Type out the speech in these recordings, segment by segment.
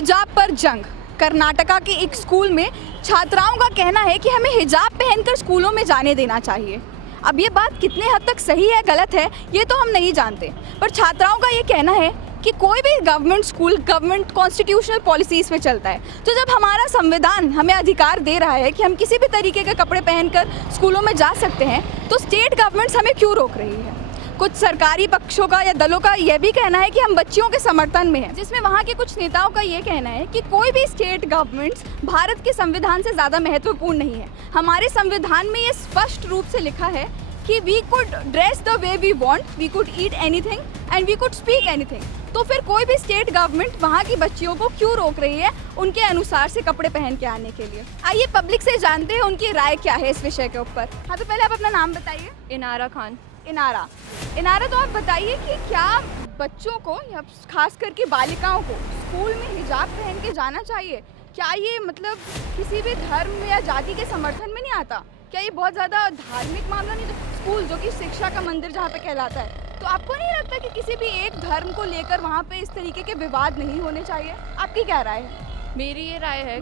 हिजाब पर जंग। कर्नाटका के एक स्कूल में छात्राओं का कहना है कि हमें हिजाब पहनकर स्कूलों में जाने देना चाहिए। अब ये बात कितने हद तक सही है गलत है ये तो हम नहीं जानते, पर छात्राओं का ये कहना है कि कोई भी government school government constitutional policies में चलता है, तो जब हमारा संविधान हमें अधिकार दे रहा है कि हम किसी भी तरीके के कपड़े पहनकर स्कूलों में जा सकते हैं, तो स्टेट गवर्नमेंट्स हमें क्यों रोक रही है। कुछ सरकारी पक्षों का या दलों का यह भी कहना है कि हम बच्चियों के समर्थन में हैं, जिसमें वहाँ के कुछ नेताओं का ये कहना है कि कोई भी स्टेट गवर्नमेंट्स भारत के संविधान से ज़्यादा महत्वपूर्ण नहीं है। हमारे संविधान में ये स्पष्ट रूप से लिखा है कि we could dress the way we want, we could eat anything and we could speak anything. तो फिर कोई भी स्टेट गवर्नमेंट वहाँ की बच्चियों को क्यों रोक रही है उनके अनुसार से कपड़े पहन के आने के लिए। आइए पब्लिक से जानते हैं उनकी राय क्या है इस विषय के ऊपर। हाँ, तो पहले आप अपना नाम बताइए। इनारा खान। इनारा, तो आप बताइए कि क्या बच्चों को या खास करके बालिकाओं को स्कूल में हिजाब पहन के जाना चाहिए? क्या ये मतलब किसी भी धर्म या जाति के समर्थन में नहीं आता? क्या ये बहुत ज़्यादा धार्मिक मामला नहीं? तो स्कूल जो कि शिक्षा का मंदिर जहाँ पे कहलाता है, तो आपको नहीं लगता कि किसी भी एक धर्म को लेकर वहाँ पे इस तरीके के विवाद नहीं होने चाहिए? आपकी क्या राय है? मेरी ये राय है,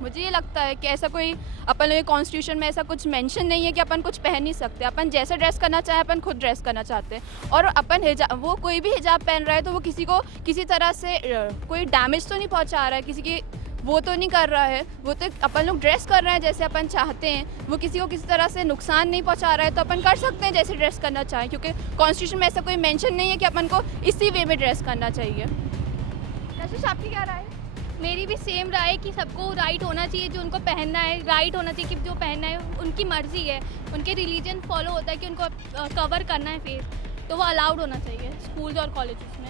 मुझे ये लगता है कि ऐसा कोई अपन लोग कॉन्स्टिट्यूशन में ऐसा कुछ मेंशन नहीं है कि अपन कुछ पहन नहीं सकते। अपन जैसे ड्रेस करना चाहे अपन खुद ड्रेस करना चाहते हैं, और अपन हिजाब, वो कोई भी हिजाब पहन रहा है तो वो किसी को किसी तरह से कोई डैमेज तो नहीं पहुंचा रहा है, किसी की वो तो नहीं कर रहा है। वो तो अपन लोग ड्रेस कर रहे हैं जैसे अपन चाहते हैं, वो किसी को किसी तरह से नुकसान नहीं पहुंचा रहा है, तो अपन कर सकते हैं जैसे ड्रेस करना चाहें, क्योंकि कॉन्स्टिट्यूशन में ऐसा कोई मेंशन नहीं है कि अपन को इसी वे में ड्रेस करना चाहिए। कशिश, आपकी क्या राय है? मेरी भी सेम राय है कि सबको राइट होना चाहिए, जो उनको पहनना है राइट होना चाहिए, कि जो पहनना है उनकी मर्जी है, उनके रिलीजन फॉलो होता है कि उनको कवर करना है फेस, तो वो अलाउड होना चाहिए स्कूल और कॉलेजेस में।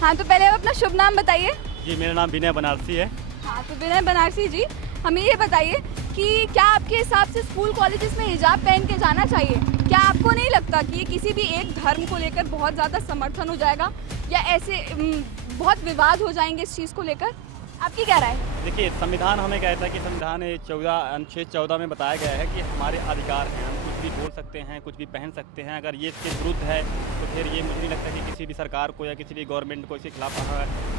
हाँ, तो पहले आप अपना शुभ नाम बताइए। जी, मेरा नाम विनय बनारसी है। हाँ, तो विनय बनारसी जी, हमें ये बताइए कि क्या आपके हिसाब से स्कूल कॉलेजेस में हिजाब पहन के जाना चाहिए? क्या आपको नहीं लगता कि ये किसी भी एक धर्म को लेकर बहुत ज़्यादा समर्थन हो जाएगा या ऐसे बहुत विवाद हो जाएंगे इस चीज़ को लेकर? आपकी क्या राय है? देखिए, संविधान हमें कहता है कि संविधान 14 अनुच्छेद 14 में बताया गया है कि हमारे अधिकार हैं, हम कुछ भी बोल सकते हैं, कुछ भी पहन सकते हैं। अगर ये इसके विरुद्ध है तो फिर ये मुझे नहीं लगता कि किसी भी सरकार को या किसी भी गवर्नमेंट को इसके खिलाफ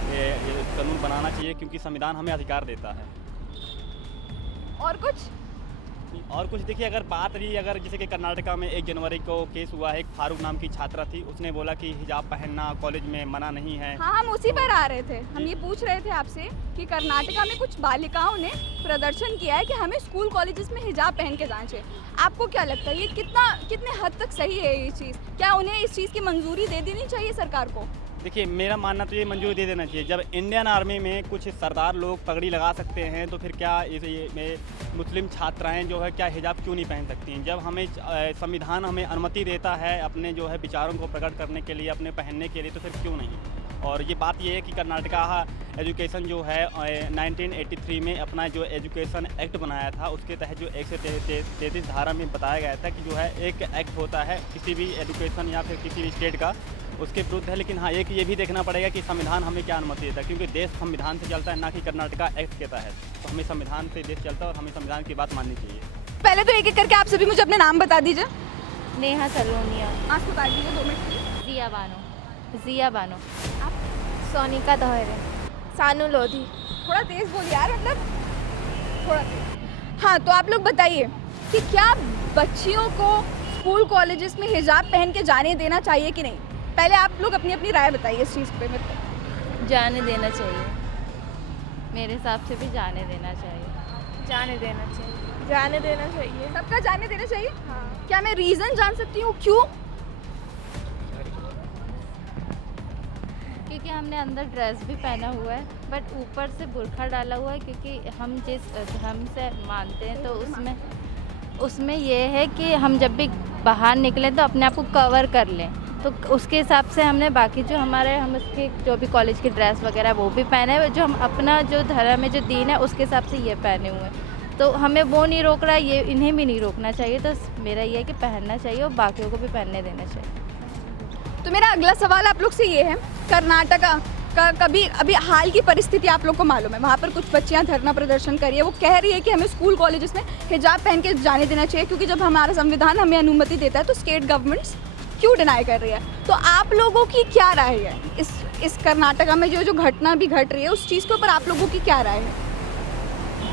ये कानून बनाना चाहिए, क्योंकि संविधान हमें अधिकार देता है। और कुछ देखिए, अगर बात रही अगर जैसे कि कर्नाटका में 1 जनवरी को केस हुआ है, एक फारूक नाम की छात्रा थी, उसने बोला कि हिजाब पहनना कॉलेज में मना नहीं है। हाँ, हम उसी पर आ रहे थे। हम ये पूछ रहे थे आपसे कि कर्नाटका में कुछ बालिकाओं ने प्रदर्शन किया है कि हमें स्कूल कॉलेजेस में हिजाब पहन के जाना चाहिए। आपको क्या लगता है ये कितने हद तक सही है ये चीज़? क्या उन्हें इस चीज़ की मंजूरी दे देनी चाहिए सरकार को? देखिए, मेरा मानना तो ये मंजूरी दे देना चाहिए। जब इंडियन आर्मी में कुछ सरदार लोग पगड़ी लगा सकते हैं, तो फिर क्या ये मुस्लिम छात्राएं जो है क्या हिजाब क्यों नहीं पहन सकती हैं? जब हमें संविधान हमें अनुमति देता है अपने जो है विचारों को प्रकट करने के लिए, अपने पहनने के लिए, तो फिर क्यों नहीं? और ये बात ये है कि कर्नाटका एजुकेशन जो है 1983 में अपना जो एजुकेशन एक्ट बनाया था, उसके तहत जो 133 धारा में बताया गया था कि जो है एक एक्ट होता है किसी भी एजुकेशन या फिर किसी भी स्टेट का, उसके विरुद्ध है। लेकिन हाँ, एक ये भी देखना पड़ेगा कि संविधान हमें क्या अनुमति देता है, क्योंकि देश संविधान से चलता है, ना कि कर्नाटका एक्ट के तहत। तो हमें संविधान से देश चलता है और हमें संविधान की बात माननी चाहिए। पहले तो एक एक करके आप सभी मुझे अपने नाम बता दीजिए। नेहा सलोनिया। आप बता दीजिए 2 मिनट। जिया बानो। आप? सोनिका दोहरे। सानू लोधी। थोड़ा तेज बोलिए यार, मतलब थोड़ा तेज। हाँ, तो आप लोग बताइए कि क्या बच्चियों को स्कूल कॉलेजेस में हिजाब पहन के जाने देना चाहिए कि नहीं? पहले आप लोग अपनी अपनी राय बताइए इस चीज़ पे। मेरे को जाने देना चाहिए, मेरे हिसाब से भी जाने देना चाहिए। जाने देना चाहिए। सबका जाने देना चाहिए। हाँ। क्या मैं रीज़न जान सकती हूँ क्यों? क्योंकि हमने अंदर ड्रेस भी पहना हुआ है, बट ऊपर से बुर्खा डाला हुआ है, क्योंकि हम जिस धर्म से मानते हैं तो उसमें ये है कि हम जब भी बाहर निकलें तो अपने आप को कवर कर लें। तो उसके हिसाब से हमने बाकी जो हम उसके जो भी कॉलेज की ड्रेस वगैरह वो भी पहने हुए, जो हम अपना जो धर्म है, जो दीन है, उसके हिसाब से ये पहने हुए हैं। तो हमें वो नहीं रोक रहा है, ये इन्हें भी नहीं रोकना चाहिए। तो मेरा ये है कि पहनना चाहिए और बाकियों को भी पहनने देना चाहिए। तो मेरा अगला सवाल आप लोग से ये है, कर्नाटका का अभी हाल की परिस्थिति आप लोग को मालूम है, वहाँ पर कुछ बच्चियाँ धरना प्रदर्शन कर रही है। वो कह रही है कि हमें स्कूल कॉलेजेस में हिजाब पहन के जाने देना चाहिए, क्योंकि जब हमारा संविधान हमें अनुमति देता है तो स्टेट गवर्नमेंट्स क्यों डिनाई कर रही है। तो आप लोगों की क्या राय है इस कर्नाटका में जो घटना भी घट रही है उस चीज़ के ऊपर आप लोगों की क्या राय है?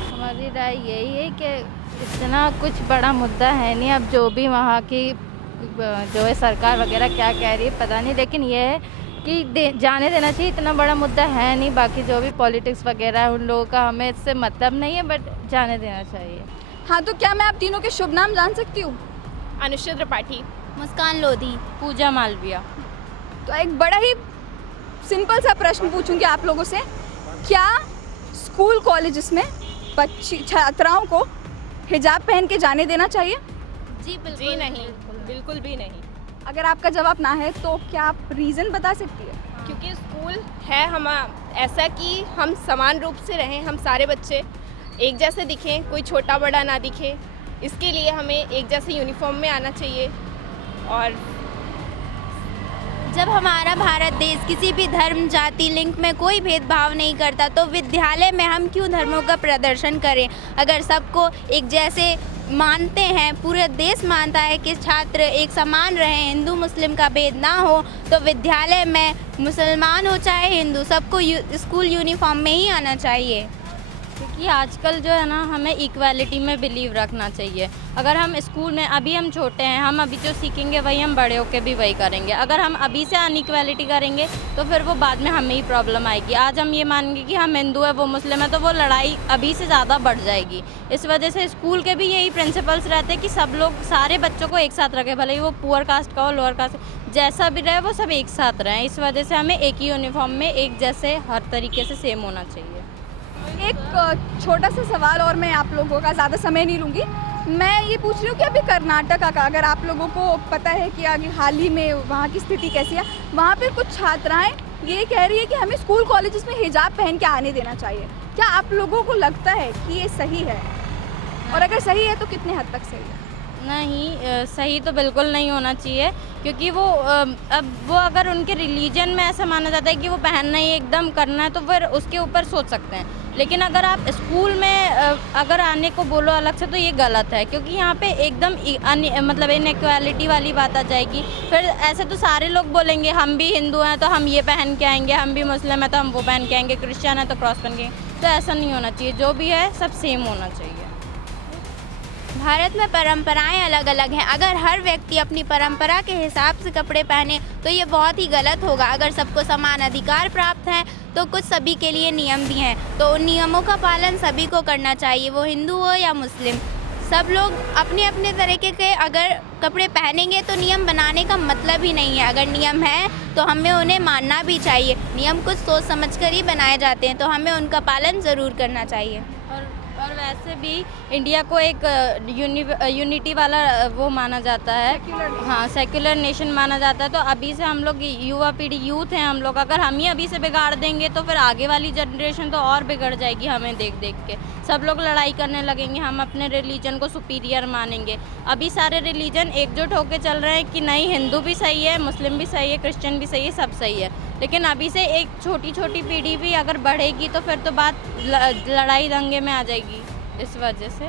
हमारी राय यही है कि इतना कुछ बड़ा मुद्दा है नहीं। अब जो भी वहाँ की जो है सरकार वगैरह क्या कह रही है पता नहीं, लेकिन ये है कि जाने देना चाहिए। इतना बड़ा मुद्दा है नहीं। बाकी जो भी पॉलिटिक्स वगैरह है उन लोगों का हमें इससे मतलब नहीं है, बट जाने देना चाहिए। हाँ, तो क्या मैं आप तीनों के शुभ नाम जान सकती हूँ? अनुष्का त्रिपाठी, मुस्कान लोधी, पूजा मालविया। तो एक बड़ा ही सिंपल सा प्रश्न पूछूंगी आप लोगों से, क्या स्कूल कॉलेजेस में छात्राओं को हिजाब पहन के जाने देना चाहिए? जी बिल्कुल। जी नहीं, बिल्कुल भी नहीं। अगर आपका जवाब ना है तो क्या आप रीज़न बता सकती है? क्योंकि स्कूल है हम ऐसा कि हम समान रूप से रहें, हम सारे बच्चे एक जैसे दिखें, कोई छोटा बड़ा ना दिखे। इसके लिए हमें एक जैसे यूनिफॉर्म में आना चाहिए। और जब हमारा भारत देश किसी भी धर्म, जाति, लिंग में कोई भेदभाव नहीं करता तो विद्यालय में हम क्यों धर्मों का प्रदर्शन करें? अगर सबको एक जैसे मानते हैं, पूरे देश मानता है कि छात्र एक समान रहें, हिंदू मुस्लिम का भेद ना हो, तो विद्यालय में मुसलमान हो चाहे हिंदू, सबको स्कूल यूनिफॉर्म में ही आना चाहिए। क्योंकि आजकल जो है ना हमें इक्वालिटी में बिलीव रखना चाहिए। अगर हम स्कूल में, अभी हम छोटे हैं, हम अभी जो सीखेंगे वही हम बड़े होकर भी वही करेंगे। अगर हम अभी से अनइक्वालिटी करेंगे तो फिर वो बाद में हमें ही प्रॉब्लम आएगी। आज हम ये मानेंगे कि हम हिंदू है वो मुस्लिम है, तो वो लड़ाई अभी से ज़्यादा बढ़ जाएगी। इस वजह से स्कूल के भी यही प्रिंसिपल्स रहते हैं कि सब लोग, सारे बच्चों को एक साथ रखें, भले ही वो पुअर कास्ट का हो, लोअर कास्ट, जैसा भी रहे वो सब एक साथ रहें। इस वजह से हमें एक ही यूनिफॉर्म में एक जैसे हर तरीके से सेम होना चाहिए। एक छोटा सा सवाल और, मैं आप लोगों का ज़्यादा समय नहीं लूँगी। मैं ये पूछ रही हूँ कि अभी कर्नाटका का, अगर आप लोगों को पता है कि आगे हाल ही में वहाँ की स्थिति कैसी है, वहाँ पे कुछ छात्राएं ये कह रही है कि हमें स्कूल कॉलेजेस में हिजाब पहन के आने देना चाहिए। क्या आप लोगों को लगता है कि ये सही है? और अगर सही है तो कितने हद तक सही है? नहीं, सही तो बिल्कुल नहीं होना चाहिए। क्योंकि वो अब वो अगर उनके रिलीजन में ऐसा माना जाता है कि वो पहनना ही एकदम करना है तो फिर उसके ऊपर सोच सकते हैं। लेकिन अगर आप स्कूल में अगर आने को बोलो अलग से तो ये गलत है। क्योंकि यहाँ पे एकदम मतलब इनइक्वालिटी वाली बात आ जाएगी। फिर ऐसे तो सारे लोग बोलेंगे हम भी हिंदू हैं तो हम ये पहन के आएंगे, हम भी मुस्लिम हैं तो हम वो पहन के आएंगे, क्रिश्चियन है तो क्रॉस पहन के। तो ऐसा नहीं होना चाहिए। जो भी है सब सेम होना चाहिए। भारत में परंपराएं अलग अलग हैं। अगर हर व्यक्ति अपनी परंपरा के हिसाब से कपड़े पहने तो ये बहुत ही गलत होगा। अगर सबको समान अधिकार प्राप्त हैं तो कुछ सभी के लिए नियम भी हैं, तो उन नियमों का पालन सभी को करना चाहिए, वो हिंदू हो या मुस्लिम। सब लोग अपने अपने तरीके के अगर कपड़े पहनेंगे तो नियम बनाने का मतलब ही नहीं है। अगर नियम है तो हमें उन्हें मानना भी चाहिए। नियम कुछ सोच समझकर ही बनाए जाते हैं, तो हमें उनका पालन ज़रूर करना चाहिए। और वैसे भी इंडिया को एक यूनिटी वाला वो माना जाता है, हाँ, सेक्युलर नेशन माना जाता है। तो अभी से हम लोग युवा पीढ़ी, यूथ हैं हम लोग, अगर हम ही अभी से बिगाड़ देंगे तो फिर आगे वाली जनरेशन तो और बिगड़ जाएगी। हमें देख देख के सब लोग लड़ाई करने लगेंगे, हम अपने रिलीजन को सुपीरियर मानेंगे। अभी सारे रिलीजन एकजुट होकर चल रहे हैं कि नहीं, हिंदू भी सही है, मुस्लिम भी सही है, क्रिश्चियन भी सही है, सब सही है। लेकिन अभी से एक छोटी छोटी पीढ़ी भी अगर बढ़ेगी तो फिर तो बात लड़ाई दंगे में आ जाएगी। इस वजह से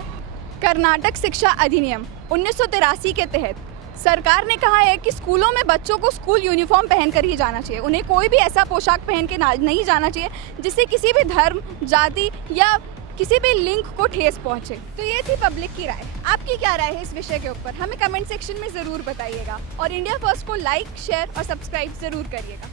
कर्नाटक शिक्षा अधिनियम 1983 के तहत सरकार ने कहा है कि स्कूलों में बच्चों को स्कूल यूनिफॉर्म पहनकर ही जाना चाहिए। उन्हें कोई भी ऐसा पोशाक पहन के नहीं जाना चाहिए जिससे किसी भी धर्म, जाति या किसी भी लिंक को ठेस पहुंचे। तो ये थी पब्लिक की राय। आपकी क्या राय है इस विषय के ऊपर? हमें कमेंट सेक्शन में ज़रूर बताइएगा और इंडिया फर्स्ट को लाइक, शेयर और सब्सक्राइब ज़रूर करिएगा।